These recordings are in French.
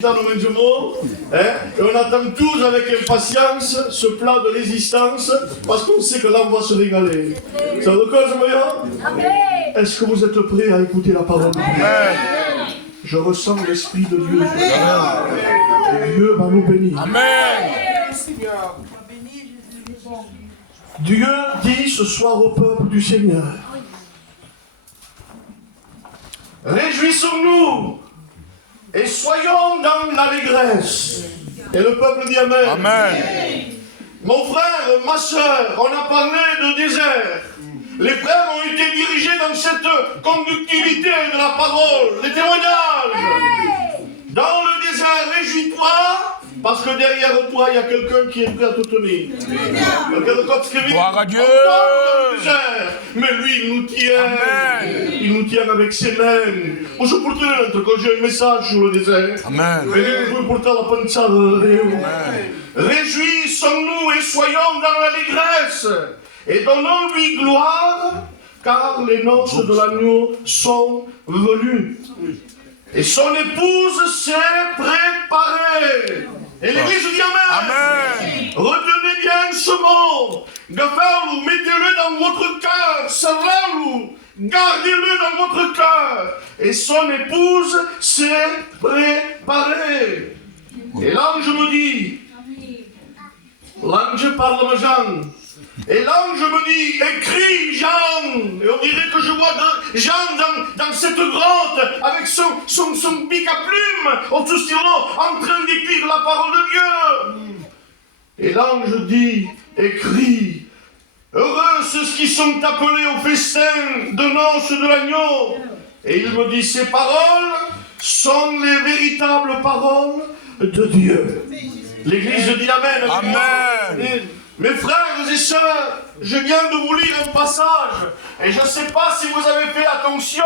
Dans le mangemot, et on attend tous avec impatience ce plat de résistance parce qu'on sait que là on va se régaler. Ça vous cause, Maria? Est-ce que vous êtes prêts à écouter la parole de Dieu? Je ressens l'Esprit de Dieu. Et Dieu va nous bénir. Amen. Dieu dit ce soir au peuple du Seigneur: réjouissons-nous et soyons dans l'allégresse. Et le peuple dit Amen. Amen. Mon frère, ma soeur, on a parlé de désert. Les frères ont été dirigés dans cette conductivité de la parole, les témoignages. Dans le désert, réjouis-toi, parce que derrière toi, il y a quelqu'un qui est prêt à te tenir. Gloire à Dieu. Mais lui, il nous tient. Amen. Il nous tient avec ses mains. Je porte quand j'ai un message sur le désert. Amen. Réjouissons-nous et soyons dans l'allégresse. Et donnons-lui gloire, car les noces de l'agneau sont venues. Et son épouse s'est préparée. Et l'Église dit Amen. Amen. Retenez bien ce mot. Gardez-le, mettez-le dans votre cœur. Servez-le. Gardez-le dans votre cœur. Et son épouse s'est préparée. Et l'ange me dit, l'ange parle à Jean. Et l'ange me dit, écris Jean. Et on dirait que je vois Jean dans cette grotte avec son pic à plume au stylo en train d'écrire la parole de Dieu. Et l'ange dit, écris, heureux ceux qui sont appelés au festin de noces de l'agneau. Et il me dit, ces paroles sont les véritables paroles de Dieu. L'Église dit Amen. Amen. Mes frères et sœurs, je viens de vous lire un passage, et je ne sais pas si vous avez fait attention,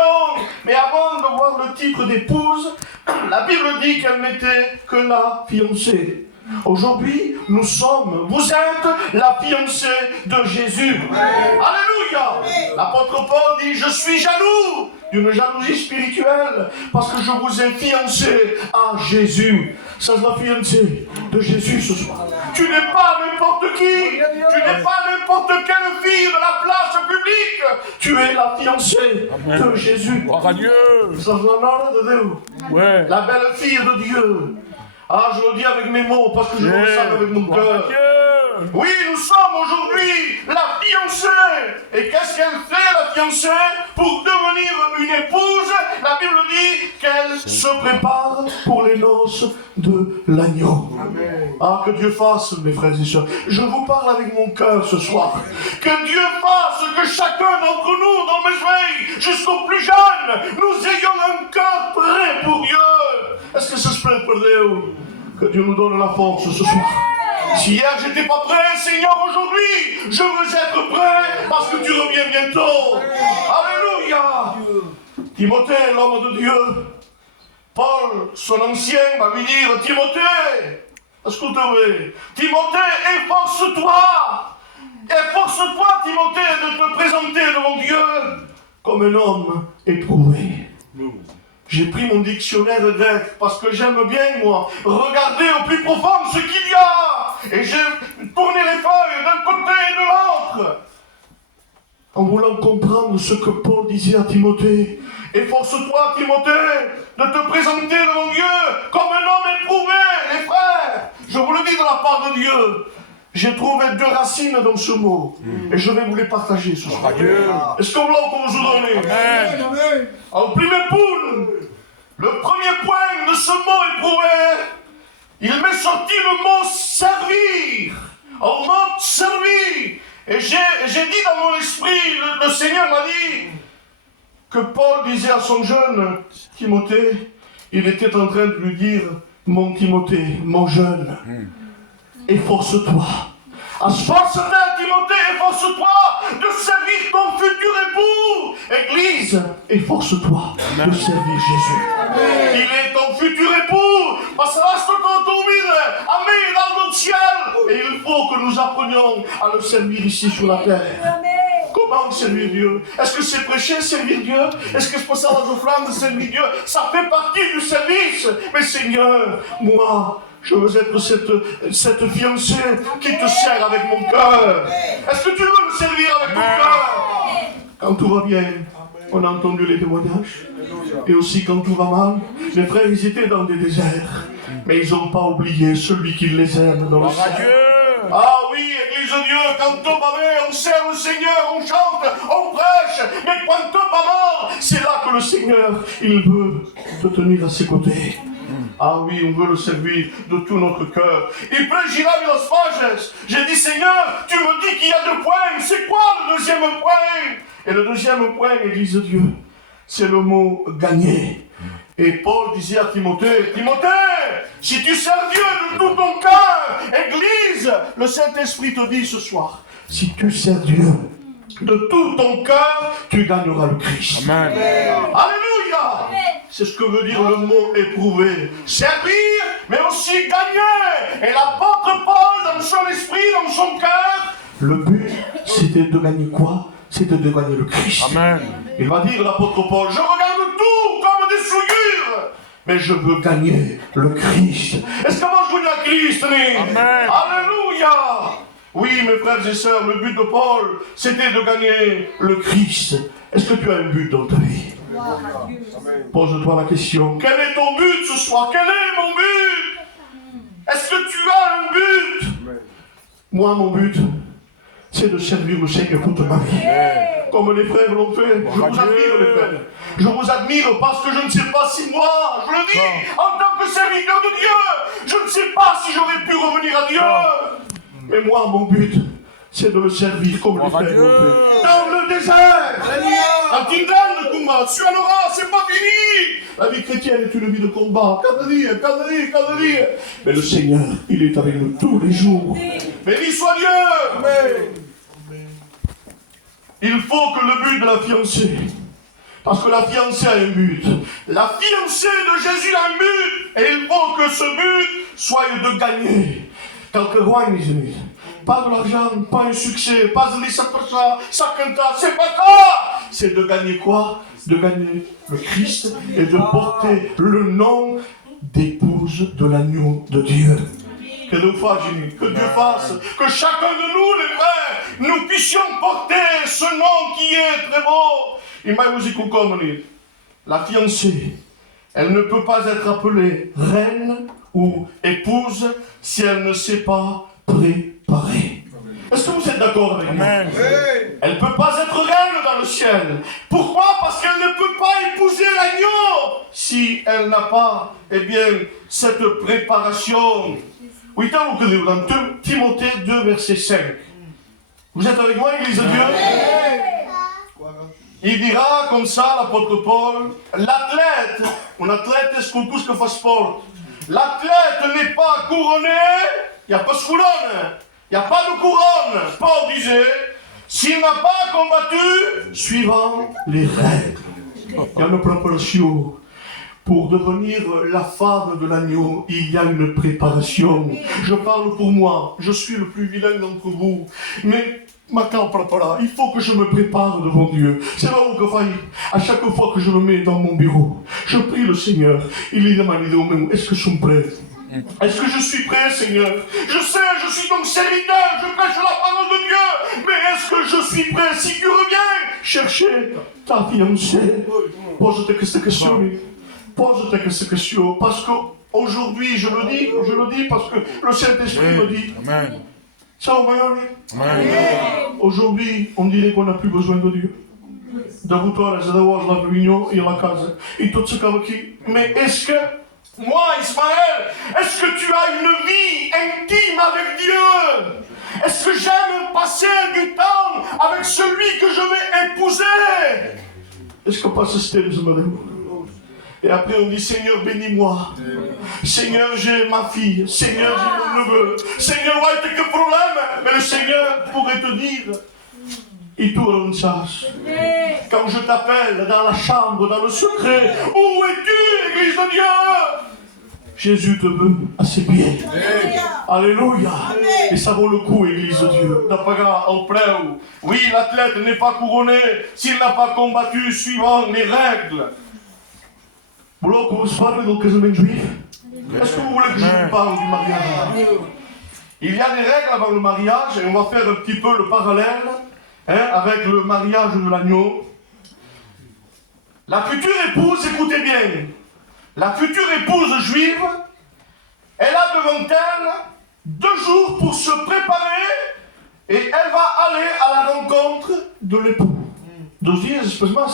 mais avant de voir le titre d'épouse, la Bible dit qu'elle n'était que la fiancée. Aujourd'hui, vous êtes la fiancée de Jésus. Alléluia. L'apôtre Paul dit, je suis jaloux, d'une jalousie spirituelle, parce que je vous ai fiancé à Jésus. Ça, c'est la fiancée de Jésus ce soir. Tu n'es pas n'importe qui, tu n'es pas n'importe quelle fille de la place publique, tu es la fiancée de Jésus. Gloire à Dieu. Ça, c'est l'honneur de Dieu. Ouais. La belle fille de Dieu. Ah, je le dis avec mes mots parce que je le ressens avec mon cœur. Oui, nous sommes aujourd'hui la fiancée. Et qu'est-ce qu'elle fait, la fiancée, pour devenir une épouse? La Bible dit qu'elle se prépare pour les noces de l'agneau. Ah, que Dieu fasse, mes frères et sœurs. Je vous parle avec mon cœur ce soir. Que Dieu fasse que chacun d'entre nous, dans mes veilles, jusqu'aux plus jeunes, nous ayons un cœur prêt pour Dieu. Est-ce que ça se plaît pour Dieu? Que Dieu nous donne la force ce soir. Si hier j'étais pas prêt, Seigneur, aujourd'hui, je veux être prêt parce que tu reviens bientôt. Alléluia. Timothée, l'homme de Dieu, Paul, son ancien, va lui dire, Timothée, écoute-moi, Timothée, efforce-toi. Efforce-toi, Timothée, de te présenter devant Dieu comme un homme éprouvé. J'ai pris mon dictionnaire grec parce que j'aime bien, moi, regarder au plus profond ce qu'il y a. Et j'ai tourné les feuilles d'un côté et de l'autre, en voulant comprendre ce que Paul disait à Timothée. Efforce-toi, Timothée, de te présenter devant Dieu comme un homme éprouvé. Les frères, je vous le dis de la part de Dieu, j'ai trouvé deux racines dans ce mot. Et je vais vous les partager ce soir. Est-ce que vous l'avez vous donner? Amen. En premier point, le premier point de ce mot éprouvé, il m'est sorti le mot servir. En mot servir. Et j'ai dit dans mon esprit, le Seigneur m'a dit que Paul disait à son jeune Timothée, il était en train de lui dire, mon Timothée, mon jeune, efforce-toi. Esforce-toi, Timothée, efforce-toi de servir ton futur époux. Église, efforce-toi de servir Jésus. Il est ton futur époux. Parce que là, c'est ton vide. Amen, dans notre ciel. Et il faut que nous apprenions à le servir ici sur la terre. Comment servir Dieu? Est-ce que c'est prêcher, servir Dieu? Est-ce que c'est passer à la offrande, servir Dieu? Ça fait partie du service. Mais Seigneur, moi, je veux être cette fiancée qui te sert avec mon cœur. Est-ce que tu veux me servir avec ton cœur? Quand tout va bien, on a entendu les témoignages. Et aussi quand tout va mal, les frères, ils étaient dans des déserts. Mais ils n'ont pas oublié celui qui les aime dans le ciel. Ah oui, Église de Dieu, quand tout va bien, on sert le Seigneur, on chante, on prêche. Mais quand tout va mal, c'est là que le Seigneur, il veut te tenir à ses côtés. Ah oui, on veut le servir de tout notre cœur. Il peut girer las pages. J'ai dit, Seigneur, tu me dis qu'il y a 2 points. C'est quoi le deuxième point? Et le deuxième point, Église de Dieu, c'est le mot gagner. Et Paul disait à Timothée, Timothée, si tu sers Dieu de tout ton cœur, Église, le Saint-Esprit te dit ce soir, si tu sers Dieu de tout ton cœur, tu gagneras le Christ. Amen. Alléluia. C'est ce que veut dire le mot éprouver. Servir, mais aussi gagner. Et l'apôtre Paul, dans son esprit, dans son cœur, le but, c'était de gagner quoi? C'était de gagner le Christ. Amen. Il va dire, l'apôtre Paul, je regarde tout comme des souillures, mais je veux gagner le Christ. Est-ce que moi je veux le Christ? Amen. Alléluia. Oui, mes frères et sœurs, le but de Paul, c'était de gagner le Christ. Est-ce que tu as un but dans ta vie? Pose-toi la question. Quel est ton but ce soir? Quel est mon but? Est-ce que tu as un but? Moi, mon but, c'est de servir le Seigneur toute ma vie. Comme les frères l'ont fait. Je vous admire, les frères. Je vous admire parce que je ne sais pas si moi, je le dis, en tant que serviteur de Dieu, je ne sais pas si j'aurais pu revenir à Dieu. Mais moi, mon but, c'est de le servir comme les frères l'ont fait. Dans le désert, en Tindane de combat, Suanora, c'est pas fini. La vie chrétienne est une vie de combat. Cada dia. Mais le Seigneur, il est avec nous tous les jours. Béni soit Dieu. Amen. Il faut que le but de la fiancée, parce que la fiancée a un but. La fiancée de Jésus a un but. Et il faut que ce but soit de gagner. Quelques rois, mes amis. Pas de l'argent, pas un succès, pas de ça, c'est pas ça. C'est de gagner quoi? De gagner le Christ et de porter le nom d'épouse de l'agneau de Dieu. Que Dieu fasse, que chacun de nous, les frères, nous puissions porter ce nom qui est très beau. La fiancée, elle ne peut pas être appelée reine ou épouse si elle ne s'est pas préparée. Est-ce que vous êtes d'accord avec moi? Elle ne peut pas être reine dans le ciel. Pourquoi? Parce qu'elle ne peut pas épouser l'agneau si elle n'a pas, cette préparation. Oui, dans Timothée 2, verset 5. Vous êtes avec moi, Église de Dieu? Il dira comme ça, l'apôtre Paul, l'athlète, un athlète est ce que fait sport. L'athlète n'est pas couronné, il n'y a pas de couronne. Il n'y a pas de couronne. Paul disait, s'il n'a pas combattu, suivant les règles. Il y a une préparation. Pour devenir la femme de l'agneau, il y a une préparation. Je parle pour moi, je suis le plus vilain d'entre vous. Mais maintenant, il faut que je me prépare devant Dieu. C'est là où à chaque fois que je me mets dans mon bureau, je prie le Seigneur. Il est demandé au même, est-ce que je suis prêt? Est-ce que je suis prêt, Seigneur? Je sais, je suis ton serviteur, je prêche la parole de Dieu. Mais est-ce que je suis prêt? Si tu reviens chercher ta fiancée, pose-toi cette question. Pose-toi cette question. Parce qu'aujourd'hui, je le dis parce que le Saint-Esprit me dit. Amen. Ciao, Amen. Aujourd'hui, on dirait qu'on n'a plus besoin de Dieu. D'avoir la réunion et la case. Et tout ce qu'on qui. Mais est-ce que, moi, Ismaël, est-ce que tu as une vie intime avec Dieu? Est-ce que j'aime passer du temps avec celui que je vais épouser? Est-ce que passe ce Et après on dit, Seigneur, bénis-moi. Seigneur, j'ai ma fille. Seigneur, j'ai mon neveu. Seigneur, ouais, t'as que problème. Mais le Seigneur pourrait te dire, et tout le chasse. Quand je t'appelle dans la chambre, dans le secret, où es-tu, Église de Dieu? Jésus te veut à ses pieds. Alléluia. Et ça vaut le coup, Église de Dieu. D'apaga au preu. Oui, l'athlète n'est pas couronné s'il n'a pas combattu suivant les règles. Vous voulez que je parle du casament juif? Est-ce que vous voulez que je vous parle du mariage? Il y a des règles avant le mariage et on va faire un petit peu le parallèle avec le mariage de l'agneau. La future épouse, écoutez bien, la future épouse juive, elle a devant elle 2 jours pour se préparer et elle va aller à la rencontre de l'époux. 2 jours,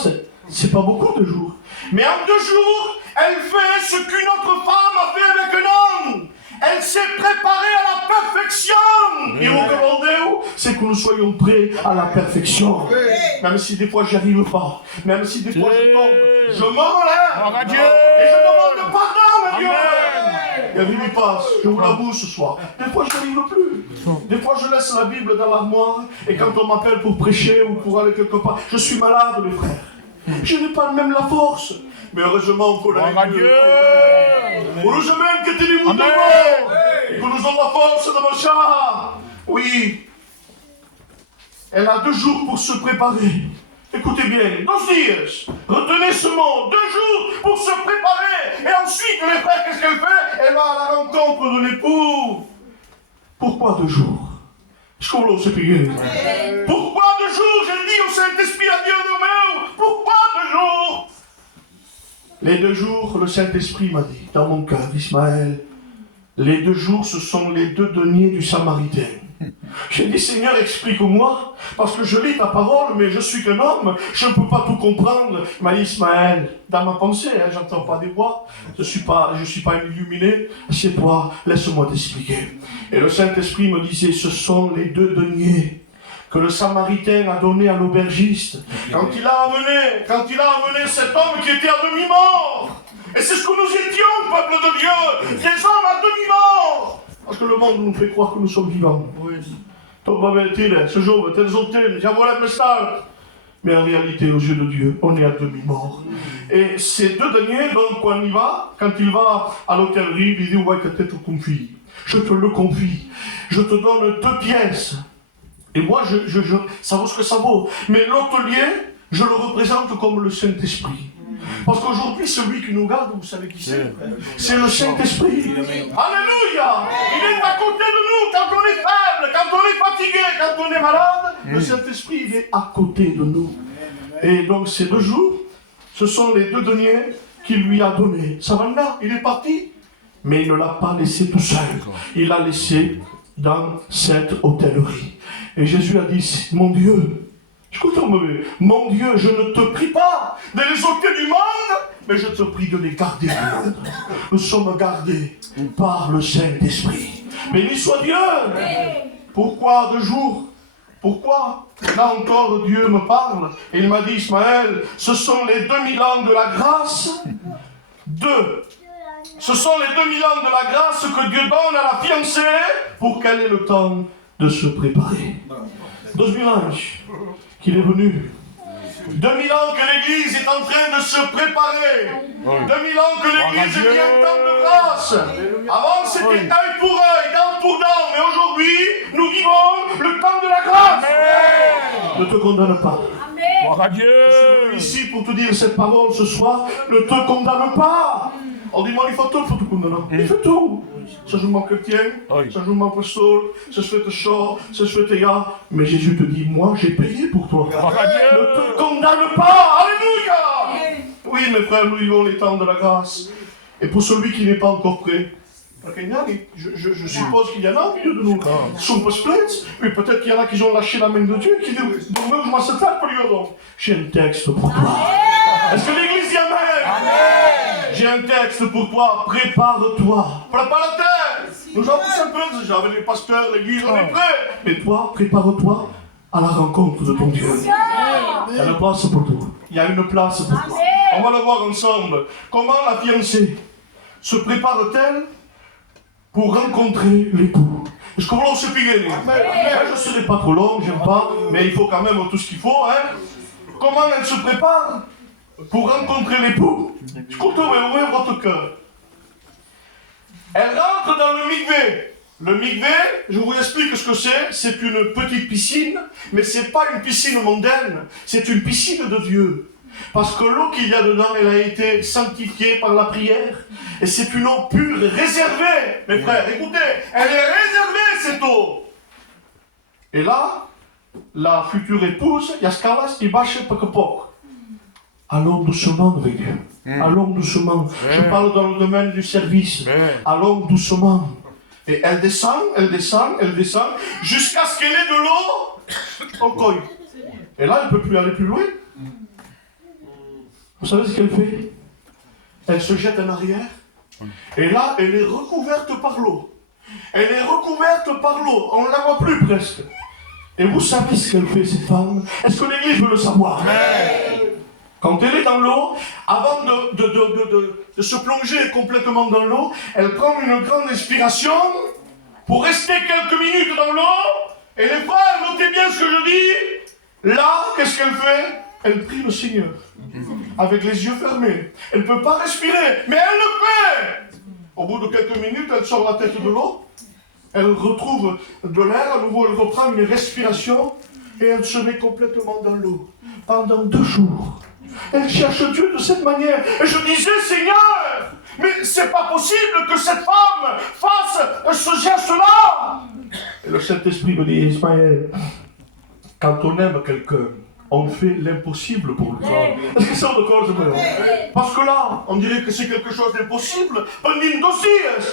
c'est pas beaucoup 2 jours. Mais en 2 jours, elle fait ce qu'une autre femme a fait avec un homme. Elle s'est préparée à la perfection. Et au demandez, c'est que nous soyons prêts à la perfection. Même si des fois j'y arrive pas, même si des fois je tombe, je me relève. Et je demande pardon à Dieu. La vie lui passe, je vous l'avoue ce soir. Des fois je n'arrive plus. Des fois je laisse la Bible dans l'armoire et quand on m'appelle pour prêcher ou pour aller quelque part, je suis malade les frères. Je n'ai pas même la force. Mais heureusement qu'on a Dieu. Heureusement que tenez-vous devant et que nous avons la force de marcher. Oui. Elle a 2 jours pour se préparer. Écoutez bien, 2 jours. Retenez ce mot, 2 jours pour se préparer. Et ensuite, les frères, qu'est-ce qu'elle fait? Elle va à la rencontre de l'époux. Pourquoi 2 jours? Est-ce qu'on l'a payé? Pourquoi 2 jours? J'ai dit au Saint-Esprit à Dieu de meu. Pourquoi 2 jours? Les 2 jours, le Saint-Esprit m'a dit, dans mon cœur, Ismaël, les 2 jours, ce sont les 2 deniers du Samaritain. J'ai dit, Seigneur, explique-moi, parce que je lis ta parole, mais je suis qu'un homme, je ne peux pas tout comprendre. Il m'a dit, Ismaël, dans ma pensée, j'entends pas des voix, je suis pas un illuminé, c'est toi, laisse-moi t'expliquer. Et le Saint-Esprit me disait, ce sont les 2 deniers que le Samaritain a donné à l'aubergiste quand il a amené cet homme qui était à demi-mort. Et c'est ce que nous étions, peuple de Dieu, des hommes à demi-mort. Parce que le monde nous fait croire que nous sommes vivants. Ce jour, mais en réalité, aux yeux de Dieu, on est à demi-mort. Et ces 2 deniers, donc, quand il va à l'hôtellerie, il dit, ouais, que tu te confie. Je te le confie. Je te donne 2 pièces. Et moi, ça vaut ce que ça vaut. Mais l'hôtelier, je le représente comme le Saint-Esprit. Parce qu'aujourd'hui, celui qui nous garde, vous savez qui c'est? C'est le Saint-Esprit. Alléluia! Il est à côté de nous quand on est faible, quand on est fatigué, quand on est malade. Le Saint-Esprit, il est à côté de nous. Et donc, ces 2 jours, ce sont les 2 deniers qu'il lui a donnés. Savanda, il est parti, mais il ne l'a pas laissé tout seul. Il l'a laissé dans cette hôtellerie. Et Jésus a dit, mon Dieu, écoute-moi, mon Dieu, je ne te prie pas de les ôter du monde, mais je te prie de les garder du monde. Nous sommes gardés par le Saint-Esprit. Béni soit Dieu. Pourquoi 2 jours? Pourquoi? Là encore, Dieu me parle, et il m'a dit, Ismaël, ce sont les 2000 ans de la grâce. Ce sont les 2000 ans de la grâce que Dieu donne à la fiancée pour qu'elle ait le temps de se préparer. 2000 ans qu'il est venu. 2000 ans que l'Église est en train de se préparer. 2000 ans que l'Église est bien en temps de grâce. Avant c'était œil pour œil, dent pour dent. Mais aujourd'hui, nous vivons le temps de la grâce. Ne te condamne pas. Je suis venu ici pour te dire cette parole ce soir. Ne te condamne pas. On dit, il faut tout condamner. Il fait tout. Ça joue mon chrétien, ça joue mon apostole, ça se fait chaud, ça se fait gars. Mais Jésus te dit, moi j'ai payé pour toi. Ne te condamne pas. Alléluia. Oui, mes frères, nous vivons les temps de la grâce. Et pour celui qui n'est pas encore prêt, je suppose qu'il y en a au milieu de nous. Sont pas splits, mais peut-être qu'il y en a qui ont lâché la main de Dieu, qui disent, j'ai un texte pour toi. Est-ce que l'Église y amène? J'ai un texte pour toi, prépare-toi. Prépare-toi. Nous avons simplement, j'avais les pasteurs, l'Église, on est prêts. Mais toi, prépare-toi à la rencontre de ton Dieu. Il y a une place pour toi. Il y a une place pour toi. On va le voir ensemble. Comment la fiancée se prépare-t-elle pour rencontrer l'époux? Est-ce que vous l'avez expliqué? Je ne serai pas trop long, j'aime pas, mais il faut quand même tout ce qu'il faut. Comment elle se prépare pour rencontrer l'époux? Écoutez, ouvrez votre cœur. Elle rentre dans le mikvé. Le mikvé, je vous explique ce que c'est. C'est une petite piscine, mais c'est pas une piscine mondaine. C'est une piscine de Dieu. Parce que l'eau qu'il y a dedans, elle a été sanctifiée par la prière. Et c'est une eau pure, réservée. Mes frères, écoutez, elle est réservée, cette eau. Et là, la future épouse, Yaskalas, il va chez Pokopok. Allons doucement avec Dieu. Allons doucement. Je parle dans le domaine du service. Allons doucement. Et elle descend, jusqu'à ce qu'elle ait de l'eau au col. Et là, elle ne peut plus aller plus loin. Vous savez ce qu'elle fait? Elle se jette en arrière. Et là, elle est recouverte par l'eau. Elle est recouverte par l'eau. On ne la voit plus presque. Et vous savez ce qu'elle fait, cette femme? Est-ce que l'Église veut le savoir? Quand elle est dans l'eau, avant de se plonger complètement dans l'eau, elle prend une grande inspiration pour rester quelques minutes dans l'eau. Et les frères, notez bien ce que je dis. Là, qu'est-ce qu'elle fait? Elle prie le Seigneur. Avec les yeux fermés. Elle ne peut pas respirer, mais elle le fait. Au bout de quelques minutes, elle sort la tête de l'eau. Elle retrouve de l'air, à nouveau elle reprend une respiration. Et elle se met complètement dans l'eau. Pendant 2 jours. Elle cherche Dieu de cette manière. Et je disais, Seigneur, mais c'est pas possible que cette femme fasse ce geste-là. Et le Saint-Esprit me dit, Ismaël, quand on aime quelqu'un, on fait l'impossible pour lui. Est-ce que ça, d'accord, je me dis? Parce que là, on dirait que c'est quelque chose d'impossible. On dit une dossier,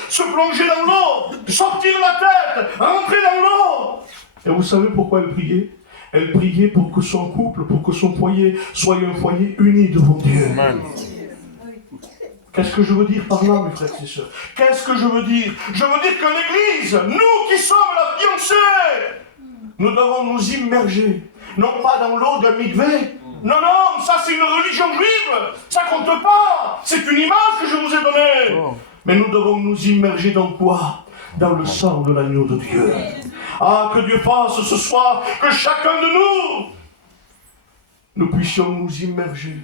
se plonger dans l'eau, sortir la tête, rentrer dans l'eau. Et vous savez pourquoi elle priait? Elle priait pour que son couple, pour que son foyer soit un foyer uni devant Dieu. Amen. Qu'est-ce que je veux dire par là, mes frères et sœurs? Qu'est-ce que je veux dire? Je veux dire que l'Église, nous qui sommes la fiancée, nous devons nous immerger, non pas dans l'eau d'un mikvé. Non, non, ça c'est une religion juive, ça compte pas. C'est une image que je vous ai donnée. Mais nous devons nous immerger dans quoi? Dans le sang de l'agneau de Dieu. Ah, que Dieu fasse ce soir que chacun de nous puissions nous immerger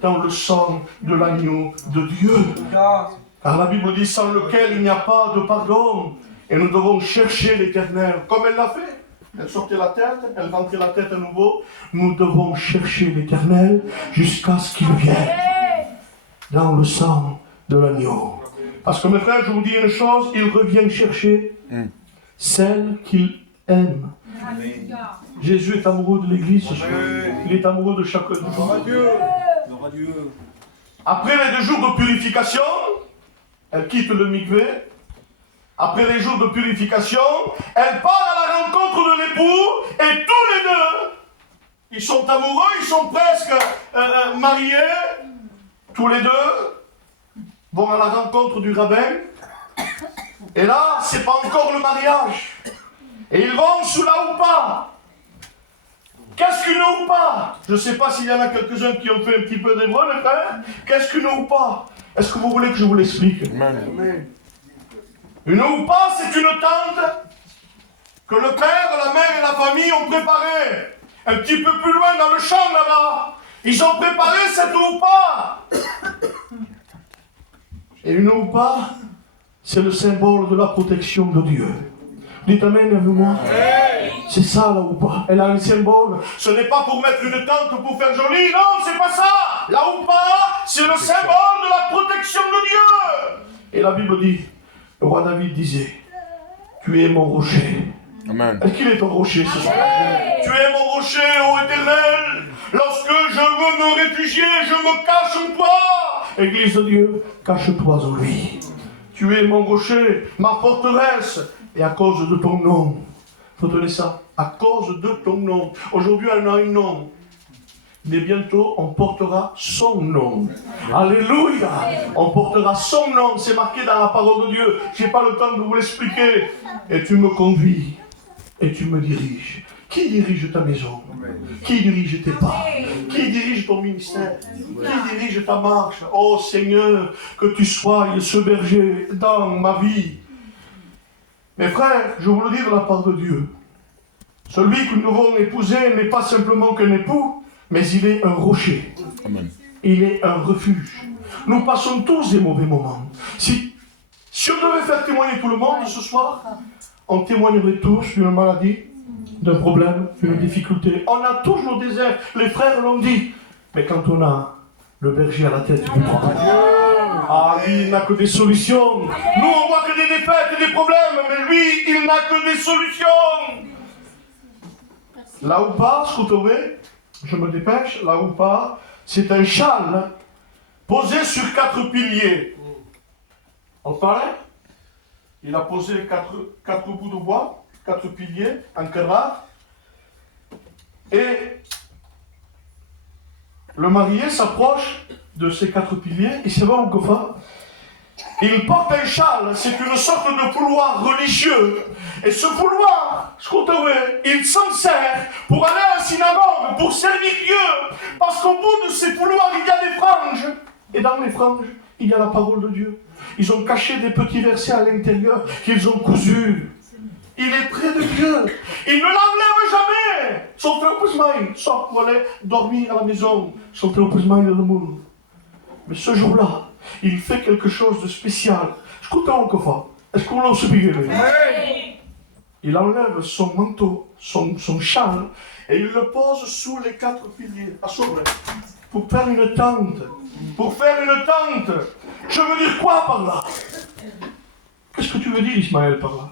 dans le sang de l'agneau de Dieu. Car la Bible dit sans lequel il n'y a pas de pardon. Et nous devons chercher l'Éternel, comme elle l'a fait. Elle sortait la tête, elle rentrait la tête à nouveau. Nous devons chercher l'Éternel jusqu'à ce qu'il vienne dans le sang de l'agneau. Parce que mes frères, je vous dis une chose, il revient chercher celle qu'il aime. Amen. Jésus est amoureux de l'Église ce soir. Il est amoureux de chacun de nous. Après les 2 jours de purification, elle quitte le mikvé. Après les jours de purification, elle part à la rencontre de l'époux et tous les deux, ils sont amoureux, ils sont presque mariés. Tous les deux vont à la rencontre du rabbin. Et là, c'est pas encore le mariage. Et ils vont sous la houpa. Qu'est-ce qu'une houpa? Je ne sais pas s'il y en a quelques-uns qui ont fait un petit peu d'hébreu, mes frères. Qu'est-ce qu'une houpa? Est-ce que vous voulez que je vous l'explique? Amen. Une houpa, c'est une tente que le père, la mère et la famille ont préparée. Un petit peu plus loin dans le champ là-bas. Ils ont préparé cette houpa. Et une houpa, c'est le symbole de la protection de Dieu. Dites Amen avec moi. C'est ça la houpa. Elle a un symbole. Ce n'est pas pour mettre une tente pour faire joli. Non, c'est pas ça. La houpa, c'est le symbole de la protection de Dieu. Et la Bible dit, le roi David disait, tu es mon rocher. Amen. Est-ce qu'il est ton rocher ce soir? Tu es mon rocher, ô Éternel. Lorsque je veux me réfugier, je me cache en toi. Église de Dieu, cache-toi en lui. Tu es mon rocher, ma forteresse. Et à cause de ton nom, retenez ça, à cause de ton nom. Aujourd'hui, on a un nom. Mais bientôt, on portera son nom. Alléluia! On portera son nom. C'est marqué dans la parole de Dieu. Je n'ai pas le temps de vous l'expliquer. Et tu me conduis. Et tu me diriges. Qui dirige ta maison? Qui dirige tes pas? Qui dirige ton ministère? Qui dirige ta marche? Oh Seigneur, que tu sois ce berger dans ma vie. Mes frères, je vous le dis de la part de Dieu. Celui que nous devons épouser n'est pas simplement qu'un époux, mais il est un rocher. Amen. Il est un refuge. Nous passons tous des mauvais moments. Si Si on devait faire témoigner tout le monde ce soir, on témoignerait tous d'une maladie, d'un problème, d'une difficulté. On a tous nos déserts, les frères l'ont dit. Mais quand on a le berger à la tête du problème, ah lui, il n'a que des solutions. Nous, on voit que des défaites et des problèmes, mais lui, il n'a que des solutions. La houpa, Scoutoé, je me dépêche, la houpa, c'est un châle posé sur 4 piliers. On parlait? Il a posé 4 bouts de bois, 4 piliers, en quadrat. Et le marié s'approche de ces 4 piliers, il se va au coffre. Il porte un châle, c'est une sorte de fouloir religieux. Et ce fouloir, il s'en sert pour aller à la synagogue, pour servir Dieu. Parce qu'au bout de ces fouloirs, il y a des franges. Et dans les franges, il y a la parole de Dieu. Ils ont caché des petits versets à l'intérieur qu'ils ont cousus. Il est près de Dieu. Il ne l'enlève jamais. Son frère Pousmaï sort pour aller dormir à la maison. Son frère Pousmaï de le monde. Mais ce jour-là, il fait quelque chose de spécial. Écoutez encore. Est-ce qu'on l'a aussi bien? Il enlève son manteau, son châle, et il le pose sous les 4 piliers, à sobre, pour faire une tente. Pour faire une tente. Je veux dire quoi par là? Qu'est-ce que tu veux dire, Ismaël, par là?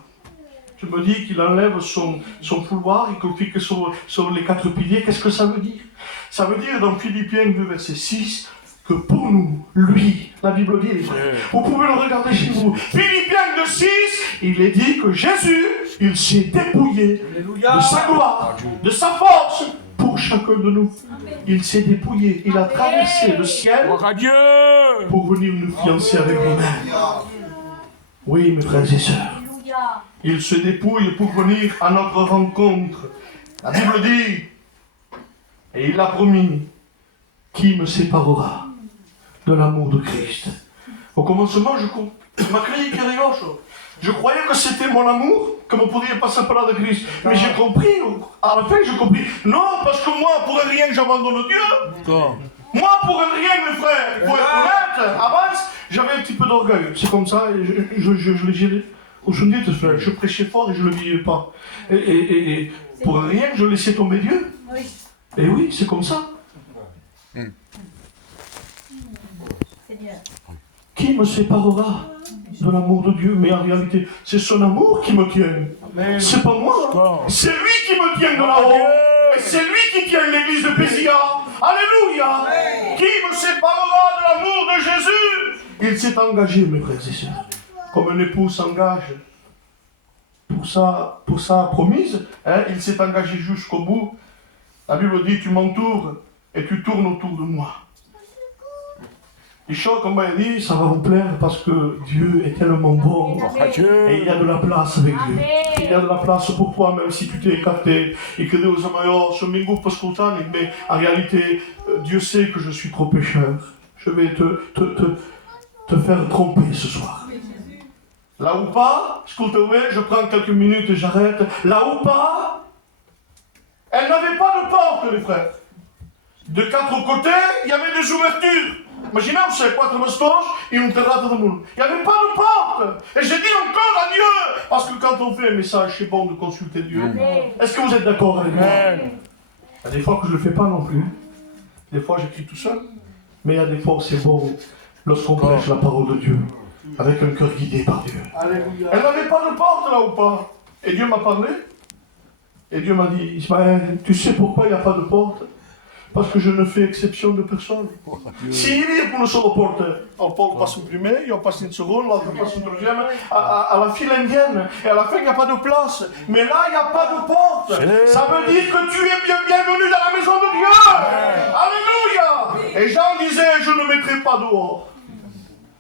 Tu me dis qu'il enlève son fouloir, il confie que sur les 4 piliers. Qu'est-ce que ça veut dire? Ça veut dire dans Philippiens 2, verset 6, que pour nous, lui, la Bible dit, les frères, vous pouvez le regarder chez vous. Philippiens 2, 6, il est dit que Jésus, il s'est dépouillé de sa gloire, de sa force, pour chacun de nous. Il s'est dépouillé, il a traversé le ciel pour venir nous fiancer avec lui-même. Oui, mes frères et sœurs. Il se dépouille pour venir à notre rencontre. La Bible dit, et il a promis, qui me séparera de l'amour de Christ? Au commencement, je croyais que c'était mon amour, que vous ne pourriez pas séparer de Christ. Mais j'ai compris, à la fin j'ai compris. Non, parce que moi, pour rien, j'abandonne Dieu. Moi, pour rien, mes frères, il faut être honnête. Avant, j'avais un petit peu d'orgueil. C'est comme ça, et je l'ai géré. Aujourd'hui, je prêchais fort et je ne le vivais pas. Et pour rien, je laissais tomber Dieu. Et oui, c'est comme ça. Qui me séparera de l'amour de Dieu? Mais en réalité, c'est son amour qui me tient. C'est pas moi. C'est lui qui me tient de là-haut. Et c'est lui qui tient l'église de Pésia. Alléluia. Qui me séparera de l'amour de Jésus? Il s'est engagé, mes frères et sœurs. Comme un époux s'engage pour sa promise, hein, il s'est engagé jusqu'au bout. La Bible dit, tu m'entoures et tu tournes autour de moi. Et comme il dit, ça va vous plaire parce que Dieu est tellement bon. Et il y a de la place avec Dieu. Il y a de la place pour toi, même si tu t'es écarté. Et que Dieu mais en réalité, Dieu sait que je suis trop pécheur. Je vais te faire tromper ce soir. La houpa, je prends quelques minutes et j'arrête. La houpa, elle n'avait pas de porte, les frères. De 4 côtés, il y avait des ouvertures. Imaginez, c'est 4 bastos et une terrasse de monde. Il n'y avait pas de porte. Et j'ai dit encore à Dieu. Parce que quand on fait un message, c'est bon de consulter Dieu. Est-ce que vous êtes d'accord avec moi? Il y a des fois que je ne le fais pas non plus. Des fois, j'écris tout seul. Mais il y a des fois où c'est bon lorsqu'on prêche la parole de Dieu. Avec un cœur guidé par Dieu. Alléluia. Elle n'avait pas de porte là ou pas? Et Dieu m'a parlé. Et Dieu m'a dit, Ismaël, tu sais pourquoi il n'y a pas de porte? Parce que je ne fais exception de personne. S'il y a pour nous solo porte, on passe une première, on passe une seconde, l'autre passe une deuxième, à la file indienne. Et à la fin, il n'y a pas de place. Mais là, il n'y a pas de porte. Ça veut dire que tu es bienvenu dans la maison de Dieu. Alléluia. Et Jean disait, je ne mettrai pas dehors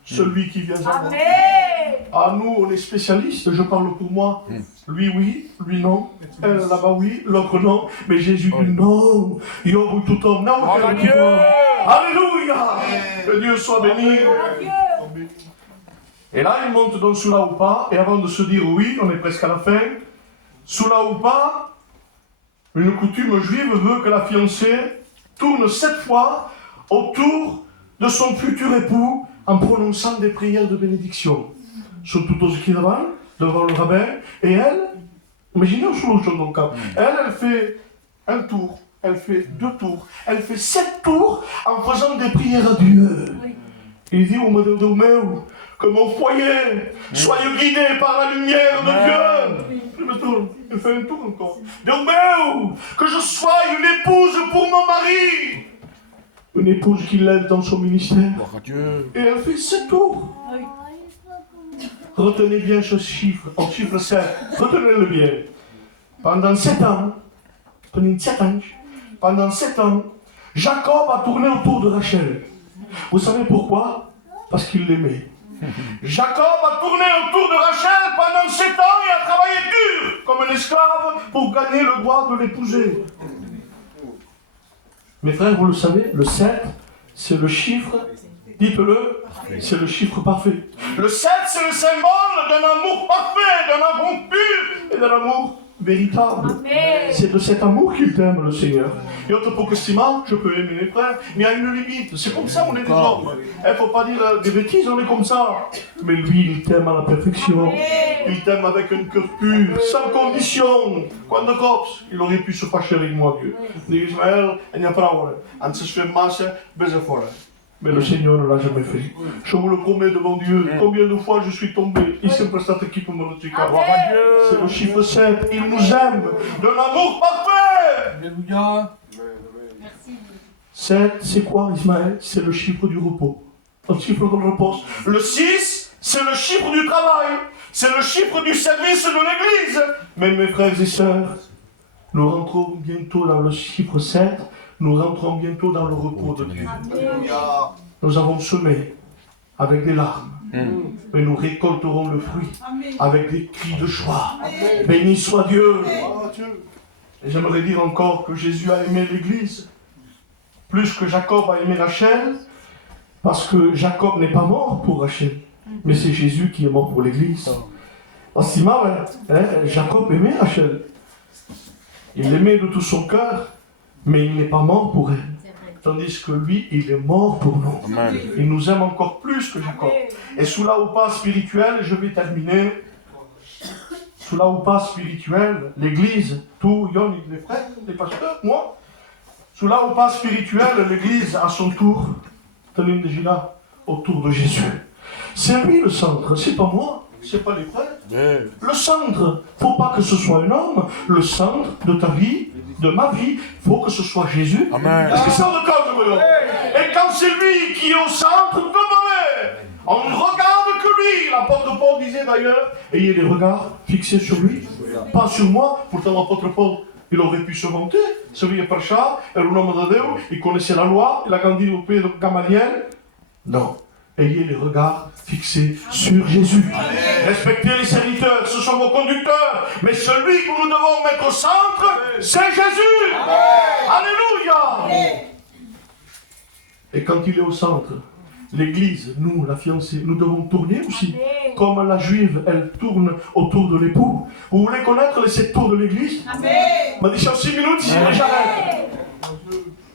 celui qui vient à moi. Ah, nous, on est spécialistes, je parle pour moi. Lui, oui, lui, non. Elle, là-bas, oui, l'autre, non. Mais Jésus dit non. Yo, tout homme, non. Alléluia. Que Dieu soit béni. Et là, il monte donc sous la houpa. Et avant de se dire oui, on est presque à la fin. Sous la houpa, une coutume juive veut que la fiancée tourne 7 fois autour de son futur époux en prononçant des prières de bénédiction. sont tout aussi devant le rabbin, et elle, imaginez sous le dans le cap, elle fait un tour, elle fait 2 tours, elle fait 7 tours en faisant des prières à Dieu. Il dit au Madame Domeu que mon foyer soit guidé par la lumière de Dieu. Je me tourne, elle fait un tour encore. Domeu, que je sois une épouse pour mon mari. Une épouse qui l'aide dans son ministère. Et elle fait 7 tours. Retenez bien ce chiffre, en chiffre 7. Retenez-le bien. Pendant 7 ans, pendant 7 ans, Jacob a tourné autour de Rachel. Vous savez pourquoi? Parce qu'il l'aimait. Jacob a tourné autour de Rachel pendant 7 ans et a travaillé dur comme un esclave pour gagner le droit de l'épouser. Mes frères, vous le savez, le 7, c'est le chiffre, dites-le, c'est le chiffre parfait. Le 7, c'est le symbole d'un amour parfait, d'un amour pur et d'un amour véritable. Amen. C'est de cet amour qu'il t'aime, le Seigneur. Et autre pour que je peux aimer mes frères, mais il y a une limite. C'est comme ça, on est des hommes. Il ne faut pas dire des bêtises, on est comme ça. Mais lui, il t'aime à la perfection. Amen. Il t'aime avec un cœur pur, sans condition. Quand de cops, il aurait pu se fâcher avec moi, Dieu. Dit Ismaël, il n'y a pas de en se fait masse, baiser fort. Mais le Seigneur ne l'a jamais fait. Je vous le promets devant Dieu. Combien de fois je suis tombé. Il s'est presté qui pour me le dire. C'est le chiffre 7. Il nous aime de l'amour parfait. Alléluia. 7, c'est quoi, Ismaël? C'est le chiffre du repos. Le chiffre de repos. Le 6, c'est le chiffre du travail. C'est le chiffre du service de l'Église. Mais mes frères et sœurs, nous rentrons bientôt dans le chiffre 7. Nous rentrons bientôt dans le repos de Dieu. Nous avons semé avec des larmes, mais nous récolterons le fruit avec des cris de joie. Béni soit Dieu. Et j'aimerais dire encore que Jésus a aimé l'Église plus que Jacob a aimé Rachel, parce que Jacob n'est pas mort pour Rachel, mais c'est Jésus qui est mort pour l'Église. C'est marrant, Jacob aimait Rachel. Il l'aimait de tout son cœur. Mais il n'est pas mort pour elle. Tandis que lui, il est mort pour nous. Amen. Il nous aime encore plus que Jacob. Et sous la houpa spirituelle, je vais terminer. Sous la houpa spirituelle, l'Église, tout, Yon, les frères, les pasteurs, moi. Sous la houpa spirituelle, l'Église, à son tour, tenez déjà là, autour de Jésus. C'est lui le centre, c'est pas moi. C'est pas les frères. Le centre, faut pas que ce soit un homme. Le centre de ta vie, de ma vie, faut que ce soit Jésus. Amen. Est-ce que c'est le cas de Dieu? Et quand c'est lui qui est au centre de ma vie, on ne regarde que lui. L'apôtre Paul disait d'ailleurs, ayez les regards fixés sur lui, pas sur moi. Pourtant l'apôtre Paul, il aurait pu se vanter. Celui par chat, era un homme de Dieu, il connaissait la loi, il a grandi au pays de Gamaliel. Non. Ayez les regards fixés sur Jésus. Respectez les serviteurs, ce sont vos conducteurs. Mais celui que nous devons mettre au centre, c'est Jésus. Alléluia. Et quand il est au centre, l'Église, nous, la fiancée, nous devons tourner aussi. Comme la juive, elle tourne autour de l'époux. Vous voulez connaître les 7 tours de l'Église? M'a dit en 6 minutes, ici, j'arrête.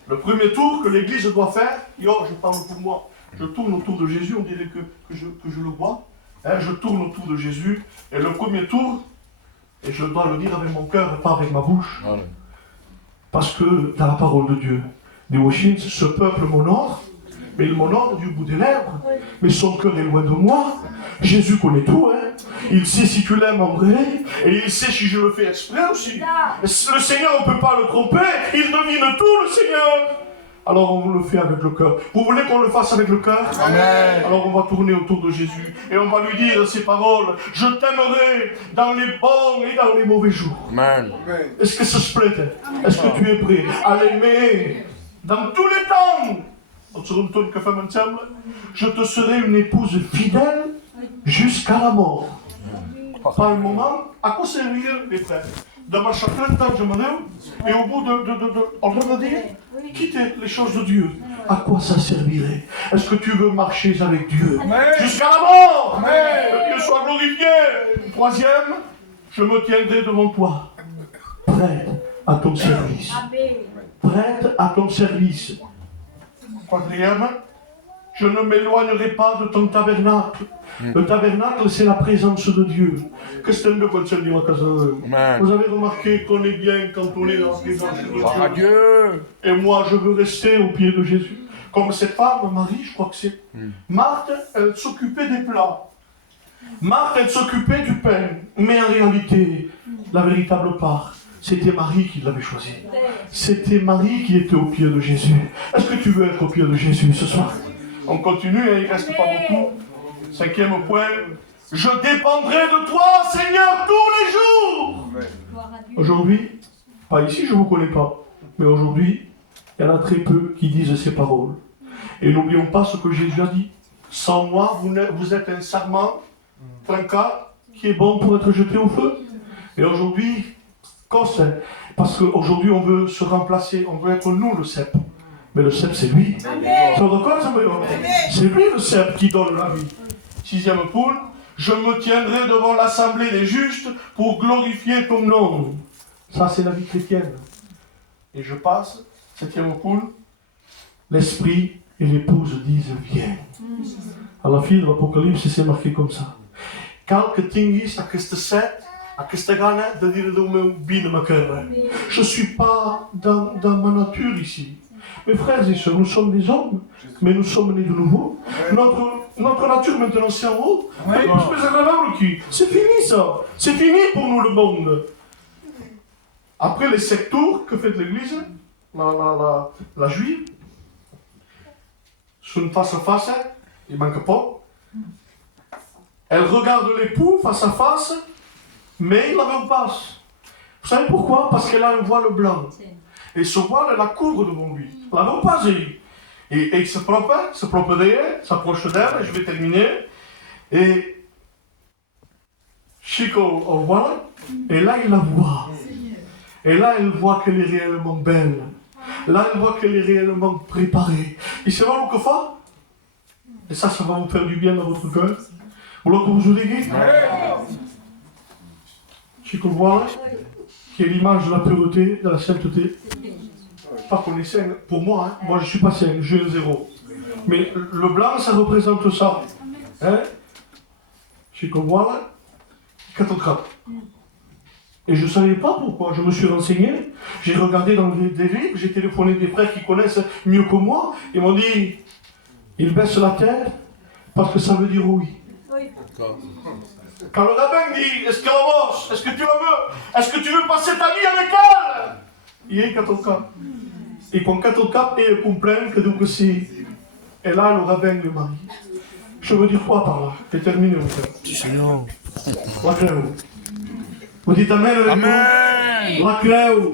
Le premier tour que l'Église doit faire, je parle pour moi. Je tourne autour de Jésus, on dirait que je le vois. Je tourne autour de Jésus. Et le premier tour, et je dois le dire avec mon cœur et pas avec ma bouche, parce que dans la parole de Dieu, dit Washington, ce peuple m'honore, mais il m'honore du bout des lèvres, mais son cœur est loin de moi. Jésus connaît tout, Il sait si tu l'aimes en vrai, et il sait si je le fais exprès aussi. Le Seigneur, on ne peut pas le tromper, il domine tout, le Seigneur. Alors on le fait avec le cœur. Vous voulez qu'on le fasse avec le cœur? Amen. Alors on va tourner autour de Jésus et on va lui dire ces paroles. Je t'aimerai dans les bons et dans les mauvais jours. Amen. Est-ce que ça se plaît? Est-ce que tu es prêt à l'aimer dans tous les temps? On se retourne que femme ensemble. Je te serai une épouse fidèle jusqu'à la mort. Pas un moment. À quoi servir les frères? De marcher plein de temps, je m'en ai, et au bout on va dire, quitter les choses de Dieu. À quoi ça servirait? Est-ce que tu veux marcher avec Dieu jusqu'à la mort? Que Dieu soit glorifié. Troisième, je me tiendrai devant toi, prête à ton service. Prête à ton service. Quatrième, je ne m'éloignerai pas de ton tabernacle. Le tabernacle, c'est la présence de Dieu. Qu'est-ce que tu veux dire, Amen. vous avez remarqué qu'on est bien quand on est dans la présence de Gloire à Dieu. Dieu. Et moi, je veux rester au pied de Jésus. Comme cette femme, Marie, je crois que c'est. Marthe, elle s'occupait des plats. Marthe, elle s'occupait du pain. Mais en réalité, la véritable part, c'était Marie qui l'avait choisi. C'était Marie qui était au pied de Jésus. Est-ce que tu veux être au pied de Jésus ce soir? On continue, hein, il ne reste pas beaucoup. 5e point. Je dépendrai de toi, Seigneur, tous les jours. Aujourd'hui, pas ici, je ne vous connais pas. Mais aujourd'hui, il y en a très peu qui disent ces paroles. Et n'oublions pas ce que Jésus a dit. Sans moi, vous êtes un sarment, trinquant, qui est bon pour être jeté au feu. Et aujourd'hui, parce qu'aujourd'hui, on veut se remplacer, on veut être nous le cep. Mais le cep, c'est lui. Tu reconnais ça, c'est lui le cep qui donne la vie. 6e poule. Je me tiendrai devant l'assemblée des justes pour glorifier ton nom. Ça, c'est la vie chrétienne. Et je passe, 7e poule. L'esprit et l'épouse disent viens. Alla fine dell'Apocalisse c'est marqué comme ça. Quelques tingis, aceste set, aceste gane de dire de meu bine ma cœur. Je ne suis pas dans ma nature ici. Mes frères et sœurs, nous sommes des hommes, mais nous sommes nés de nouveau. Notre nature maintenant c'est en haut. C'est fini ça. C'est fini pour nous le monde. Après les 7 tours, que fait l'Église? La juive. Sont face à face, il ne manque pas. Elle regarde l'époux face à face, mais il la repasse. Vous savez pourquoi? Parce qu'elle a un voile blanc. Et ce voile, elle la couvre devant lui. Elle la repasse. Et il se propre d'elle, s'approche d'elle, je vais terminer. Et Chico au voile, et là il la voit. Et là elle voit qu'elle est réellement belle. Là elle voit qu'elle est réellement préparée. Et c'est vraiment que fait. Et ça va vous faire du bien dans votre cœur. Vous voulez que vous vous dites? Chico voile, qui est l'image de la pureté, de la sainteté. Pas qu'on est saint, pour moi, hein. Moi je ne suis pas saint, j'ai un 0. Mais le blanc, ça représente ça. Hein? Chico voile, 4. Et je ne savais pas pourquoi, je me suis renseigné, j'ai regardé dans des livres, j'ai téléphoné des frères qui connaissent mieux que moi, ils m'ont dit, il baisse la tête parce que ça veut dire oui. Quand le rabbin dit, est-ce que tu la veux? Est-ce que tu veux passer ta vie avec elle? Il est 4 cas. Et quand 4 cas, ils comprennent que donc c'est, et là le rabbin le mari. Je veux dire quoi par là? J'ai terminé mon frère. La crève. Vous dites Amen avec Amen. moi? La crève.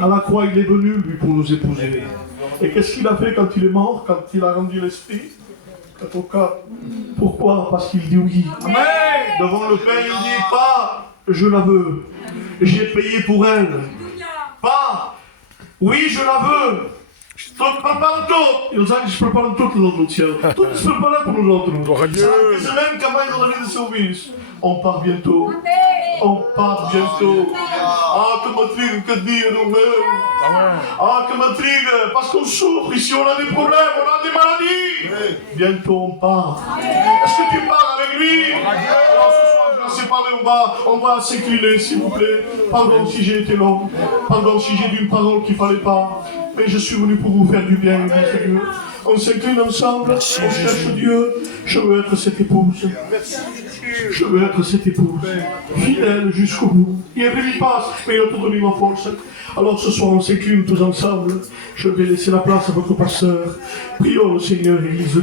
À la croix, il est venu, lui, pour nous épouser. Et qu'est-ce qu'il a fait quand il est mort, quand il a rendu l'esprit? Pourquoi? Parce qu'il dit oui. Amen. Devant le Père, il dit pas, je la veux. J'ai payé pour elle. Pas, oui, je la veux. Je te prépare tout. Il sa che si preparano tutti l'autre cielo. Tutti si preparano pour l'autre. Anche se même quand même dans la vie de service. On part bientôt. On part bientôt. Ah, que m'intrigue, que dire nous-mêmes. Ah, que m'intrigue, parce qu'on souffre ici, on a des problèmes, on a des maladies. Bientôt on part. Est-ce que tu pars avec lui? Alors ce soir, je laisse parler, on va s'incliner, s'il vous plaît. Pardon si j'ai été long. Pardon si j'ai dit une parole qu'il ne fallait pas. Mais je suis venu pour vous faire du bien, Dieu. On s'incline ensemble, on cherche Dieu. Je veux être cette épouse. Je veux être cette épouse. Fidèle jusqu'au bout. Il y passe, mais il a tout donné ma force. Alors ce soir, on s'incline tous ensemble. Je vais laisser la place à votre pasteur. Prions le Seigneur, Église.